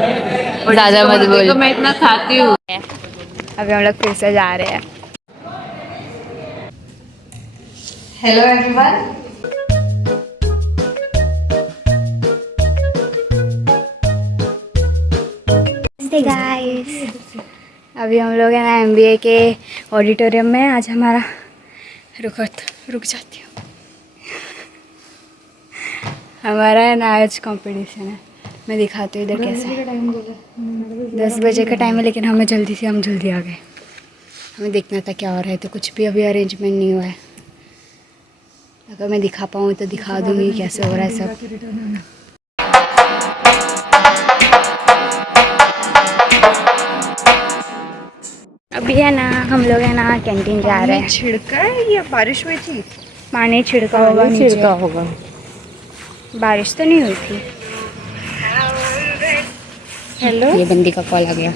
ज़्यादा मत बोल। तो मैं इतना खाती हूँ। अभी हम लोग फिर से जा रहे हैं। Hello everyone. गाइस, अभी हम लोग है ना MBA के ऑडिटोरियम में। आज हमारा रुक जाती हूँ। हमारा है ना आज कंपटीशन है। मैं दिखाती हूँ इधर कैसे है। 10 बजे का टाइम है, लेकिन हम जल्दी आ गए। हमें देखना था क्या हो रहा है, तो कुछ भी अभी अरेंजमेंट नहीं हुआ है। अगर मैं दिखा पाऊँ तो दिखा दूँगी कैसे हो रहा है सब। अभी है ना हम लोग है ना कैंटीन जा रहे हैं। छिड़का है या बारिश हुई थी? पानी छिड़का होगा नीचे। छिड़का होगा। बारिश तो नहीं हुई थी। हेलो, ये बंदी का कॉल आ गया।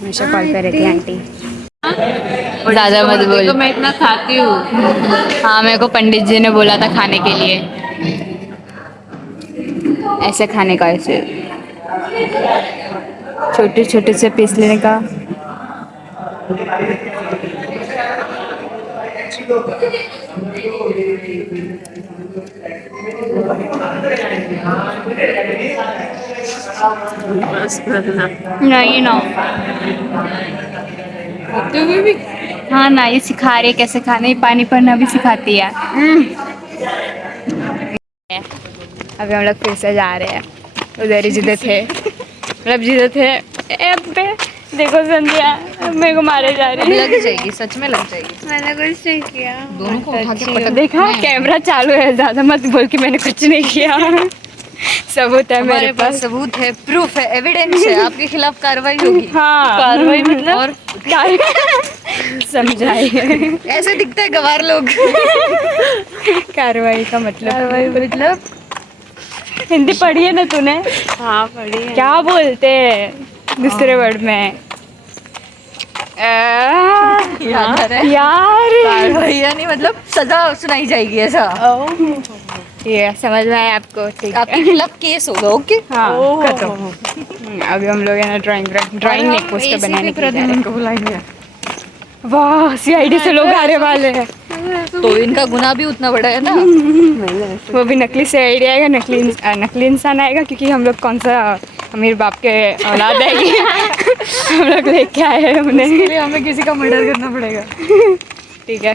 हमेशा कॉल पे रहती है आंटी। ज़्यादा मत बोल। तो मैं इतना खाती हूँ। हाँ, मेरे को पंडित जी ने बोला था खाने के लिए। ऐसे खाने का, ऐसे छोटे छोटे से पीस लेने का। नहीं ना होते हुए भी। हाँ ना, ये सिखा रही है कैसे खाना। ही पानी पड़ना भी सिखाती है। अभी हम लोग फिर से जा रहे हैं उधर ही जिधर थे। मतलब जिधर थे। अबे देखो संध्या मेरे को मारे जा रही है। लग जाएगी, सच में लग जाएगी। मैंने कुछ नहीं किया। दोनों को उठा के पटक। देखा कैमरा चालू है, ज्यादा मत बोल के मैंने कुछ नहीं किया। सबूत है मेरे पास। सबूत है, प्रूफ है, एविडेंस है। आपके खिलाफ कार्रवाई होगी। हाँ, कार्रवाई मतलब और समझाइए। ऐसे दिखते हैं गवार लोग। कार्रवाई का मतलब मतलब हिंदी पढ़ी है ना तूने? हाँ, पढ़ी है। क्या बोलते हैं दूसरे वर्ड में? यार भैया नहीं, मतलब सजा सुनाई जाएगी ऐसा। ये समझ में आया आपको? ठीक है। आपके खिलाफ केस होगा। ओके। हाँ, अभी हम लोग है ना ड्राइंग नहीं, पोस्टर बनाने के लिए। को बुलाएंगे। वाह, CID से लोग आने वाले हैं। तो इनका गुनाह भी उतना बड़ा है ना। वो भी नकली CID आएगा, नकली इंसान आएगा, क्योंकि हम लोग कौन सा अमीर बाप के औलाद है ये। हम लोग लेके आए हैं उन्हें। हमें किसी का मर्डर करना पड़ेगा। ठीक है,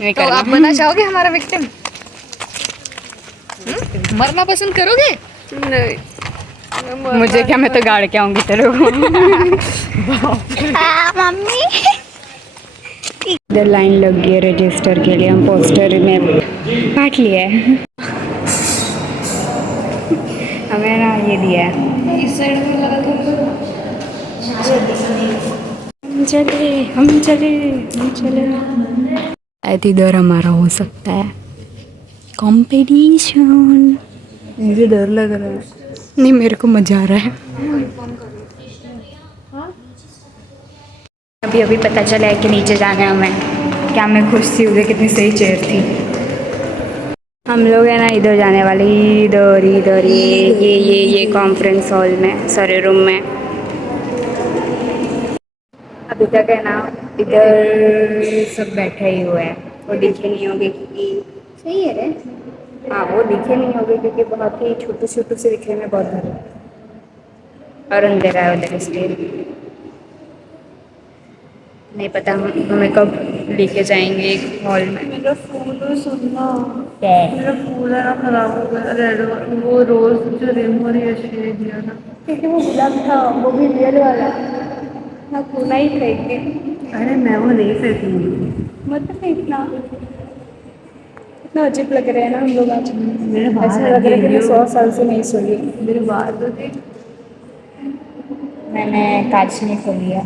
नहीं तो करना। आप बनना चाहोगे हमारा विक्टिम? मरना पसंद करोगे? नहीं, मुझे क्या, मैं तो गाड़ के आऊंगी तेरे को। मम्मी इधर लाइन लग गई है रजिस्टर के लिए। हम पोस्टर में बांट लिए। हमें ना ये दिया है। इस साइड में लगा दो। हम चले शायद इधर हमारा हो सकता है कंपटीशन। मुझे डर लग रहा है। नहीं, मेरे को मजा आ रहा है। अभी पता चला है कि नीचे जाना है हमें। क्या मैं खुश थी, उधर कितनी सही चेयर थी। हम लोग है ना इधर जाने वाले, इधर ये कॉन्फ्रेंस हॉल में, सॉरी रूम में। अभी तक है ना इधर सब बैठे ही हुए हैं। वो दिखे नहीं होंगे क्योंकि सही है रे। हाँ, वो दिखे नहीं होंगे क्योंकि बहुत ही छोटे से दिखने में बहुत डर है और अंधेरा है उधर, इसलिए नहीं पता हमें कब लेके जाएंगे एक हॉल में। मेरा फूल सुनना, मेरा फूल है ना खराब हो गया। रेड वो रोज जो रेमो ये दिया ना, क्योंकि वो गुलाब था, वो भी रियल वाला। हाँ, खोना ही फेंक दे। अरे मैं वो नहीं फेंकूंगी। मत फेंकना। इतना अजीब लग रहा है ना हम लोग आज। मेरे बाल ऐसा लग रहा है कि मैं 100 साल से नहीं सोई। मेरे बाल तो देख। मैंने कांच नहीं खोली है।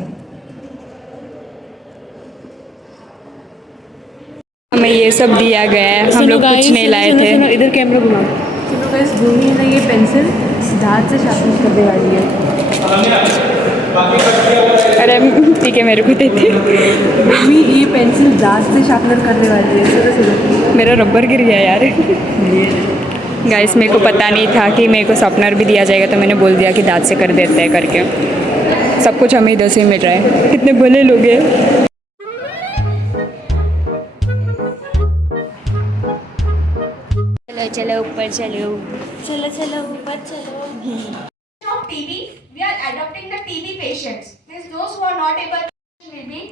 हमें ये सब दिया गया है, हम लोग कुछ नहीं लाए थे। इधर कैमरा घुमाओ। सुनो गाइस, भूमि है ना ये पेंसिल दांत से शार्पन करने वाली है। अरे ठीक है, मेरे को देती। भूमि ये पेंसिल दांत से शार्पनर करने वाली है। सुनो सुनो। मेरा रबर गिर गया यार। गाइस मेरे को पता नहीं था कि मेरे को सॉफ्टनर भी दिया जाएगा, तो मैंने बोल दिया कि दाँत से कर देते हैं करके। सब कुछ हमें इधर से ही मिल रहा है। कितने भले लोग हैं। चलो चलो ऊपर चलो, चलो चलो ऊपर चलो। Of TB, we are adopting the TB patients. Means those who are not able to will be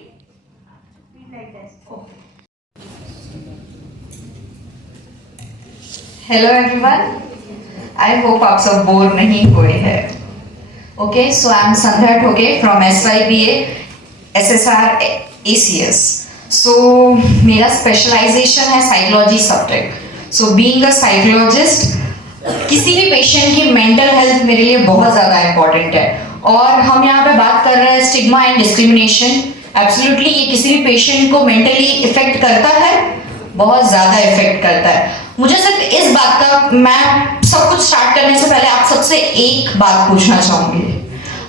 like this. Okay. Hello everyone, I hope आप सब बोर नहीं हुए हैं। ओके, सो आई एम संध्या ठोके फ्रॉम SYBA SSR ACS। सो मेरा specialisation है psychology subject. So being a psychologist, किसी भी पेशेंट की मेंटल हेल्थ मेरे लिए बहुत ज़्यादा इम्पोर्टेंट है। और हम यहाँ पे बात कर रहे हैं स्टिग्मा एंड डिस्क्रिमिनेशन। एब्सोल्युटली ये किसी भी पेशेंट को मेंटली इफेक्ट करता है, बहुत ज़्यादा इफेक्ट करता है। मुझे सिर्फ इस बात का, मैं सब कुछ स्टार्ट करने से पहले आप सबसे एक बात पूछना चाहूंगी।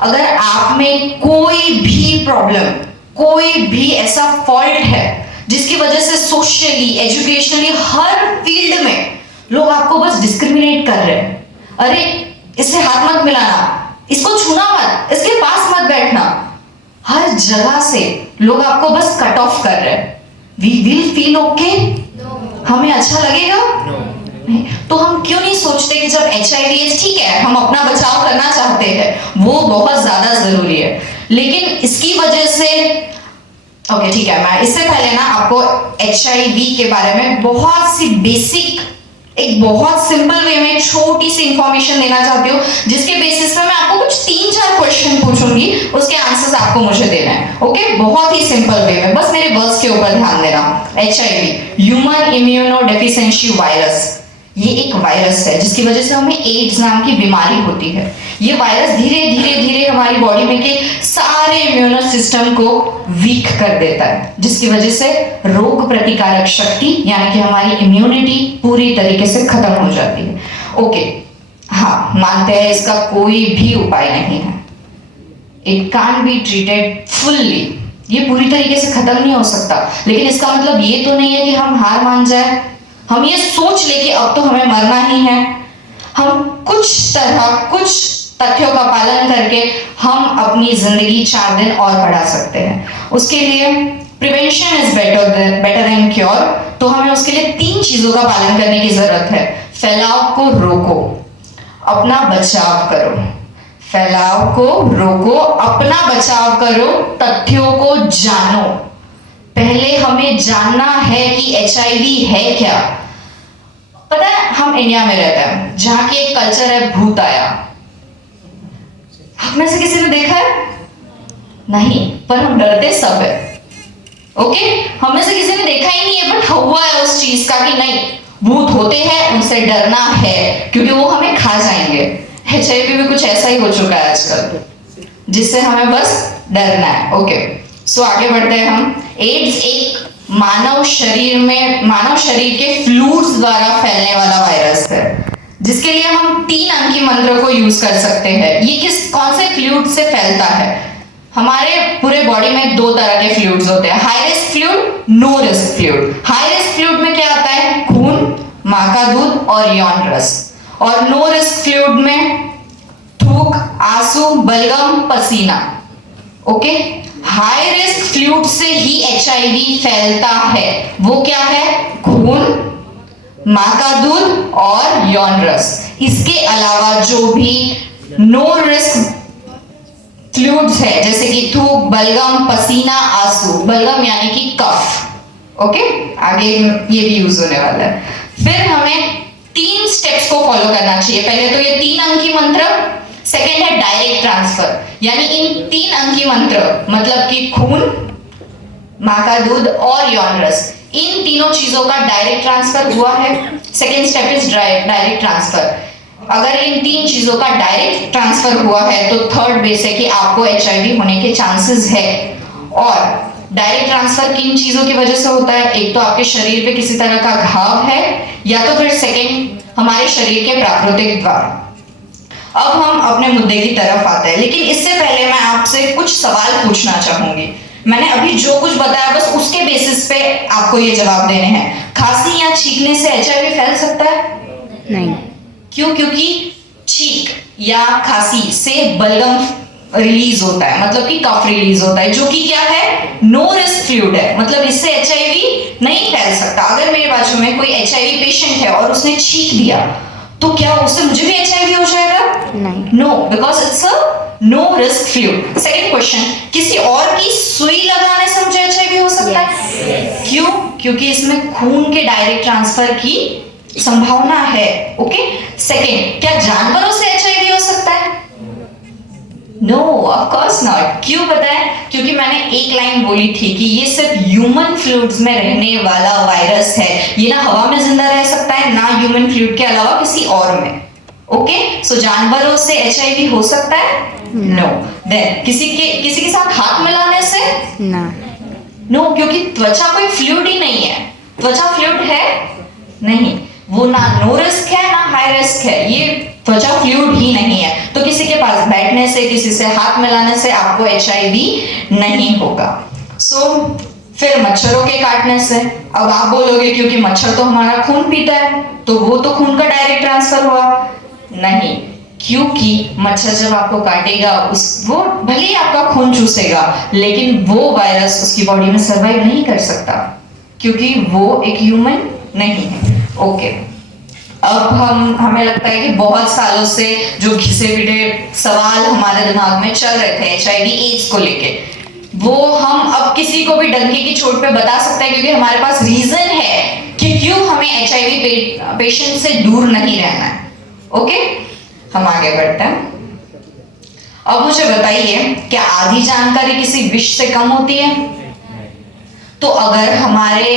अगर आप में कोई भी प्रॉब्लम, कोई भी ऐसा फॉल्ट है जिसकी वजह से सोशली, एजुकेशनली, हर फील्ड में लोग आपको बस डिस्क्रिमिनेट कर रहे हैं, अरे इससे हाथ मत मिलाना, इसको छूना मत, इसके पास मत बैठना, हर जगह से लोग आपको बस कट ऑफ कर रहे हैं, वी विल फील ओके? हमें अच्छा लगेगा? नहीं। तो हम क्यों नहीं सोचते कि जब HIV ठीक है, हम अपना बचाव करना चाहते हैं, वो बहुत ज्यादा जरूरी है, लेकिन इसकी वजह से ओके ठीक है, मैं इससे पहले ना आपको HIV के बारे में बहुत सी बेसिक, एक बहुत सिंपल वे में छोटी सी इंफॉर्मेशन देना चाहती हूँ, जिसके बेसिस पे मैं आपको कुछ 3-4 क्वेश्चन पूछूंगी, उसके आंसर्स आपको मुझे देना है। ओके, बहुत ही सिंपल वे में, बस मेरे वर्ड्स के ऊपर ध्यान देना। HIV, human immuno deficiency virus, ये एक वायरस है जिसकी वजह से हमें एड्स नाम की बीमारी होती है। ये वायरस धीरे धीरे धीरे हमारी बॉडी में के सारे इम्यूनो सिस्टम को वीक कर देता है, जिसकी वजह से रोग प्रतिकारक शक्ति यानी कि हमारी इम्यूनिटी पूरी तरीके से खत्म हो जाती है। ओके, हाँ मानते हैं इसका कोई भी उपाय नहीं है, it can't be treated fully, ये पूरी तरीके से खत्म नहीं हो सकता, लेकिन इसका मतलब ये तो नहीं है कि हम हार मान जाए, हम ये सोच ले कि अब तो हमें मरना ही है। हम कुछ तथ्यों का पालन करके हम अपनी जिंदगी 4 दिन और बढ़ा सकते हैं। उसके लिए prevention is better than cure, तो हमें उसके लिए 3 चीजों का पालन करने की जरूरत है। फैलाव को रोको, अपना बचाव करो, फैलाव को रोको, अपना बचाव करो, तथ्यों को जानो। पहले हमें जानना है कि HIV है क्या। पता है, हम इंडिया में रहते हैं जहां की एक कल्चर है भूत आया। आप में से किसी ने देखा है? नहीं, पर हम डरते सब है। ओके, हम में से किसी ने देखा ही नहीं है, बट हुआ है उस चीज का कि नहीं, भूत होते हैं, उनसे डरना है क्योंकि वो हमें खा जाएंगे। HIV भी कुछ ऐसा ही हो चुका है आजकल, जिससे हमें बस डरना है। ओके, सो आगे बढ़ते हैं हम। एड्स एक मानव शरीर के फ्लूइड्स द्वारा फैलने वाला वायरस है, जिसके लिए हम 3 अंकी मंत्र को यूज कर सकते हैं। ये कौन से फ्लूइड से फैलता है? हमारे पूरे बॉडी में 2 तरह के फ्लूइड्स होते हैं, high risk fluid, no risk fluid. High risk fluid में क्या आता है? खून, मां का दूध और यौन रस। और नो रिस्क फ्लूइड में थूक, आंसू, बलगम, पसीना। ओके, हाई रिस्क फ्लूइड से ही HIV फैलता है। वो क्या है? खून, मां का दूध और यौन रस। इसके अलावा जो भी नो रिस्क फ्लूइड्स है, जैसे कि थूक, बलगम, पसीना, आंसू, बलगम यानी कि कफ। ओके, आगे ये भी यूज होने वाला है। फिर हमें 3 स्टेप्स को फॉलो करना चाहिए। पहले तो ये 3 अंकी मंत्र, सेकेंड है डायरेक्ट ट्रांसफर, यानी इन 3 अंकी मंत्र मतलब कि खून, मां का दूध और यौन रस, इन तीनों चीजों का डायरेक्ट ट्रांसफर हुआ है। Second step is direct transfer. अगर इन 3 चीजों का डायरेक्ट ट्रांसफर हुआ है तो थर्ड बेस है कि आपको HIV होने के चांसेस है। और डायरेक्ट ट्रांसफर किन चीजों की वजह से होता है? एक तो आपके शरीर पे किसी तरह का घाव है, या तो फिर सेकेंड हमारे शरीर के प्राकृतिक द्वार। अब हम अपने मुद्दे की तरफ आते हैं, लेकिन इससे पहले मैं आपसे कुछ सवाल पूछना चाहूंगी। मैंने अभी जो कुछ बताया बस उसके बेसिस पे आपको ये जवाब देने हैं। खांसी या छींकने से HIV फैल सकता है? नहीं। क्यों? क्योंकि छींक या खांसी से बलगम रिलीज होता है, मतलब कि कफ रिलीज होता है, जो कि क्या है, नो रिस्क फ्लूइड है, मतलब इससे एचआईवी नहीं फैल सकता। अगर मेरे बाजू में कोई एचआईवी पेशेंट है और उसने छींक दिया तो क्या उससे मुझे भी एचआईवी हो जाएगा? नहीं। No, because it's a no risk fluid. Second question, किसी और की सुई लगाने से मुझे एचआईवी हो सकता है? क्यों? क्योंकि इसमें खून के डायरेक्ट ट्रांसफर की संभावना है। ओके। सेकंड, क्या जानवरों से एचआईवी हो सकता है? No, of course not. क्यों पता है? क्योंकि मैंने एक लाइन बोली थी कि ये सिर्फ ह्यूमन फ्लूइड्स में रहने वाला वायरस है, ये ना हवा में जिंदा रह सकता है ना ह्यूमन फ्लूइड के अलावा किसी और में। ओके, सो जानवरों से एचआईवी हो सकता है? नो। देन किसी के साथ हाथ मिलाने से? ना। नो, क्योंकि त्वचा कोई फ्लूइड ही नहीं है। त्वचा फ्लूइड है नहीं, वो ना नो रिस्क है ना हाई रिस्क है, ये त्वचा फ्लूइड ही नहीं है। तो किसी के पास बैठने से, किसी से हाथ मिलाने से आपको एचआईवी नहीं होगा। फिर मच्छरों के काटने से, अब आप बोलोगे क्योंकि मच्छर तो हमारा खून पीता है तो वो तो खून का डायरेक्ट ट्रांसफर हुआ। नहीं, क्योंकि मच्छर जब आपको काटेगा वो भले ही आपका खून चूसेगा, लेकिन वो वायरस उसकी बॉडी में सर्वाइव नहीं कर सकता क्योंकि वो एक ह्यूमन नहीं है। ओके, अब हमें लगता है कि बहुत सालों से जो घिसे पिटे सवाल हमारे दिमाग में चल रहे थे एचआईवी एड्स को लेके, वो हम अब किसी को भी डंके की चोट पे बता सकते हैं, क्योंकि हमारे पास रीजन है कि क्यों हमें एचआईवी पेशेंट से दूर नहीं रहना है। ओके, हम आगे बढ़ते हैं। अब मुझे बताइए, क्या आधी जानकारी किसी विष से कम होती है? तो अगर हमारे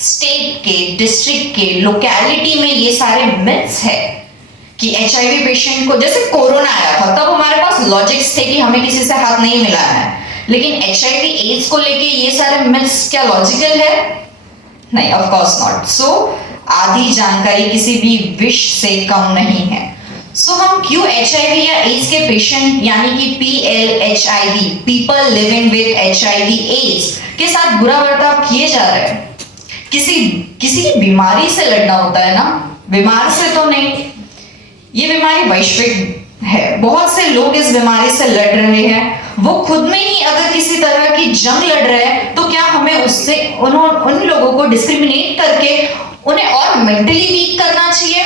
स्टेट के, डिस्ट्रिक्ट के, लोकेलिटी में ये सारे मिथ्स है कि एचआईवी पेशेंट को, जैसे कोरोना आया था तब हमारे पास लॉजिक्स थे कि हमें किसी से हाथ नहीं मिलाना है, लेकिन एचआईवी एड्स को लेके ये सारे मिथ्स क्या लॉजिकल है? नहीं, ऑफ कोर्स नॉट। सो आधी जानकारी किसी भी विष से कम नहीं है। सो हम क्यों एचआईवी या एड्स के पेशेंट यानी कि PLHIV, people living with HIV AIDS के साथ बुरा बर्ताव किए जा रहे हैं? किसी की बीमारी से लड़ना होता है ना, बीमार से तो नहीं। ये बीमारी वैश्विक है, बहुत से लोग इस बीमारी से लड़ रहे हैं, वो खुद में ही अगर किसी तरह की जंग लड़ रहे हैं तो क्या हमें उससे उन लोगों को डिस्क्रिमिनेट करके उन्हें और मेंटली वीक करना चाहिए?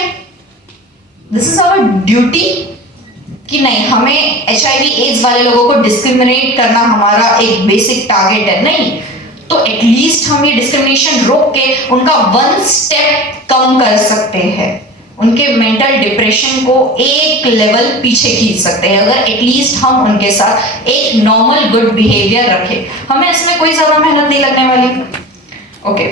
दिस इज आवर ड्यूटी कि नहीं, हमें एचआईवी एड्स वाले लोगों को डिस्क्रिमिनेट करना हमारा एक बेसिक टारगेट है? नहीं, तो एटलीस्ट हम ये डिस्क्रिमिनेशन रोक के उनका वन स्टेप कम कर सकते हैं, उनके मेंटल डिप्रेशन को एक लेवल पीछे खींच सकते हैं अगर एटलीस्ट हम उनके साथ एक नॉर्मल गुड बिहेवियर रखें। हमें इसमें कोई ज्यादा मेहनत नहीं लगने वाली। ओके,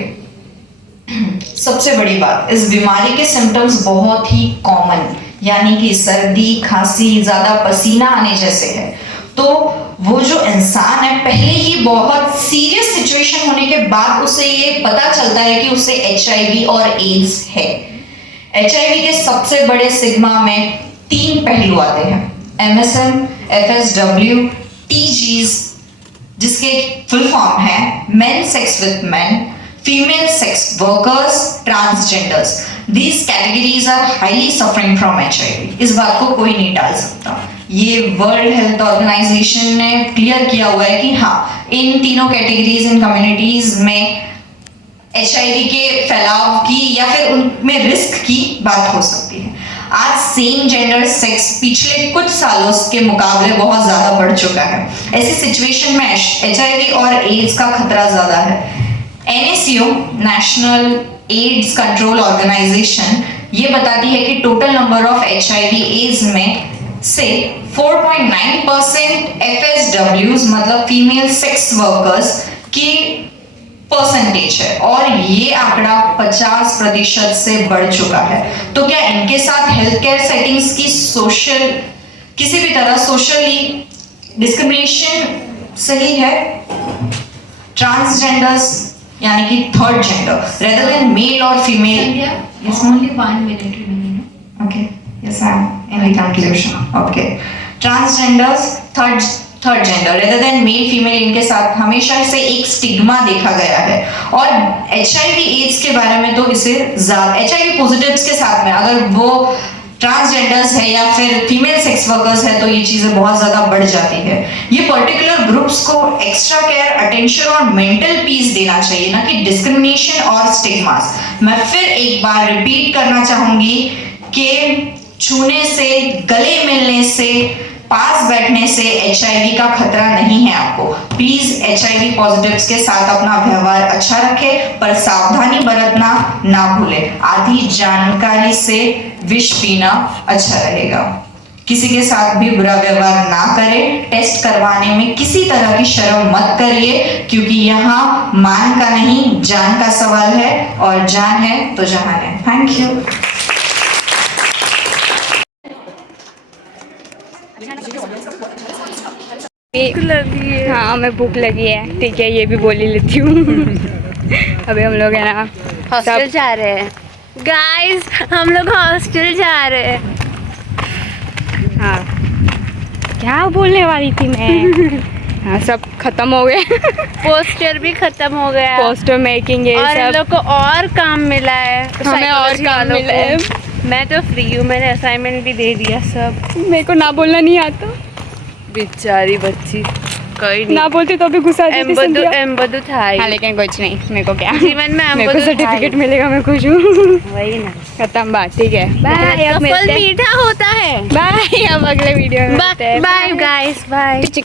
सबसे बड़ी बात, इस बीमारी के सिम्टम्स बहुत ही कॉमन, यानी कि सर्दी, खांसी, ज्यादा पसीना आने जैसे है। तो वो जो इंसान है पहले ही बहुत सीरियस सिचुएशन होने के बाद उसे ये पता चलता है कि उसे एचआईवी और एड्स है। एचआईवी के सबसे बड़े सिग्मा में 3 पहलू आते हैं, MSM, FSW, TGs, जिसके फुल फॉर्म है main sex with main, female sex workers, transgenders. These categories are highly suffering from HIV. इस बात को कोई नहीं टाल सकता। ये वर्ल्ड हेल्थ ऑर्गेनाइजेशन ने क्लियर किया हुआ है कि हाँ, इन तीनों कैटेगरीज, इन कम्युनिटीज में HIV के फैलाव की या फिर उनमें रिस्क की बात हो सकती है। आज सेम जेंडर सेक्स पिछले कुछ सालों के मुकाबले बहुत ज्यादा बढ़ चुका है। ऐसी सिचुएशन में HIV और एड्स का खतरा ज्यादा है। NACO, national AIDS control organisation, ये बताती है कि total number of HIV AIDS में से 4.9% FSWs मतलब फीमेल सेक्स वर्कर्स की परसेंटेज है और ये आंकड़ा 50% से बढ़ चुका है। तो क्या इनके साथ हेल्थ केयर सेटिंग्स की किसी भी तरह सोशली डिस्क्रिमिनेशन सही है? ट्रांसजेंडर्स यानी कि third gender rather than male और female, It's only 1 minute remaining. okay, yes, I am in the conclusion. Okay, transgenders, third gender rather than male female, इनके साथ हमेशा से एक स्टिग्मा देखा गया है। और HIV एड्स के बारे में तो इसे HIV पॉजिटिव्स के साथ में अगर वो ट्रांसजेंडर्स है या फिर फीमेल सेक्स वर्कर्स है तो ये चीजें बहुत ज्यादा बढ़ जाती है। ये पर्टिकुलर ग्रुप्स को एक्स्ट्रा केयर, अटेंशन और मेंटल पीस देना चाहिए, ना कि डिस्क्रिमिनेशन और स्टिग्मास। मैं फिर एक बार रिपीट करना चाहूंगी कि छूने से, गले मिलने से, पास बैठने से HIV का खतरा नहीं है आपको। प्लीज HIV पॉजिटिव्स के साथ अपना व्यवहार अच्छा रखें, पर सावधानी बरतना ना भूलें। आधी जानकारी से विष पीना अच्छा रहेगा। किसी के साथ भी बुरा व्यवहार ना करें। टेस्ट करवाने में किसी तरह की शर्म मत करिए, क्योंकि यहाँ मान का नहीं जान का सवाल है, और जान है तो जहान है। Thank you. लगी है। हाँ हमें भूख लगी है, ठीक है, ये भी बोल ही लेती हूँ। अभी हम लोग है ना हॉस्टल जा रहे हैं गाइस, हम लोग हॉस्टल जा रहे हैं। हाँ क्या बोलने वाली थी मैं। हाँ सब खत्म हो गए। पोस्टर भी खत्म हो गया पोस्टर मेकिंग ये और इन सब। लोग को और काम मिला है। हमें और Psychology काम वालों मिला को। है। मैं तो फ्री हूँ, मैंने असाइनमेंट भी दे दिया सब। मेरे को ना बोलना नहीं आता, बेचारी बच्ची, कोई नहीं। ना बोलती तो भी गुस्सा आ जाती संध्या। एम्बुदू था ही। हाँ लेकिन कुछ नहीं, मेरे को क्या जीवन में मेरे को एम्बुदू था सर्टिफिकेट ही। मिलेगा, मैं खुश हूँ। वही ना, खत्म बात, ठीक है, बाय। अब फल मिलते हैं, मीठा होता है। बाय। अब अगले वीडियो में मिलते हैं। Bye guys, bye. चिक